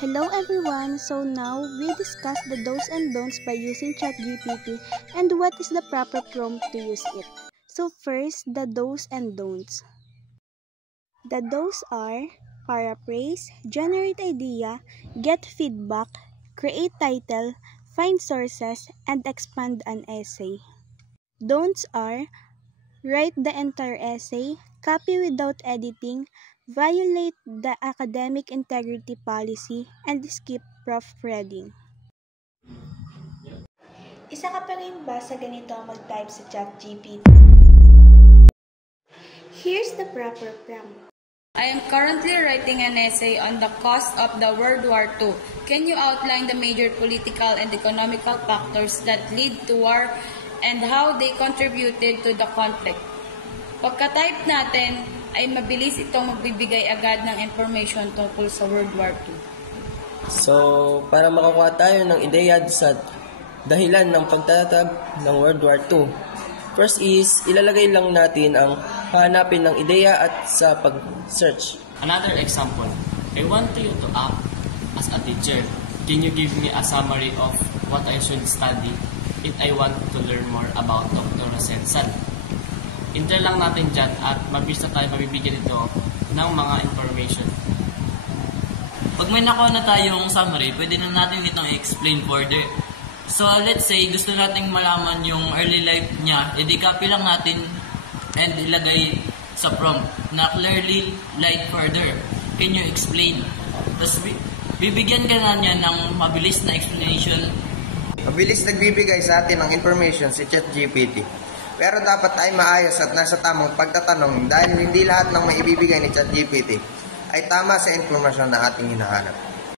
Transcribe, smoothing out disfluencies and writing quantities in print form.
Hello everyone, so now we discuss the do's and don'ts by using ChatGPT and what is the proper prompt to use it. So first, the do's and don'ts. The do's are paraphrase, generate idea, get feedback, create title, find sources, and expand an essay. Don'ts are write the entire essay, copy without editing, violate the academic integrity policy, and skip proofreading. Isa ka pa rin ba sa ganito mag-type sa ChatGPT? Here's the proper prompt. I am currently writing an essay on the cause of the World War II. Can you outline the major political and economical factors that lead to war and how they contributed to the conflict? Pagka-type natin, ay mabilis itong magbibigay agad ng information tungkol sa World War II. So, para makakuha tayo ng ideya sa dahilan ng pagtatag ng World War II, first is, ilalagay lang natin ang hanapin ng ideya at sa pag-search. Another example, I want you to act as a teacher. Can you give me a summary of what I should study if I want to learn more about Dr. Rosensan? Enter lang natin dyan at mabilis na tayo mabibigyan ito ng mga information. Pag may nakuha na tayong summary, pwede na natin itong i-explain further. So let's say gusto nating malaman yung early life niya, edi copy lang natin and ilagay sa prompt na clearly light further. Can you explain? Tapos bibigyan ka na niya ng mabilis na explanation. Mabilis nagbibigay sa atin ng information si ChatGPT. Pero dapat ay maayos at nasa tamang pagtatanong dahil hindi lahat ng maibibigay ni ChatGPT ay tama sa informasyon na ating hinahanap.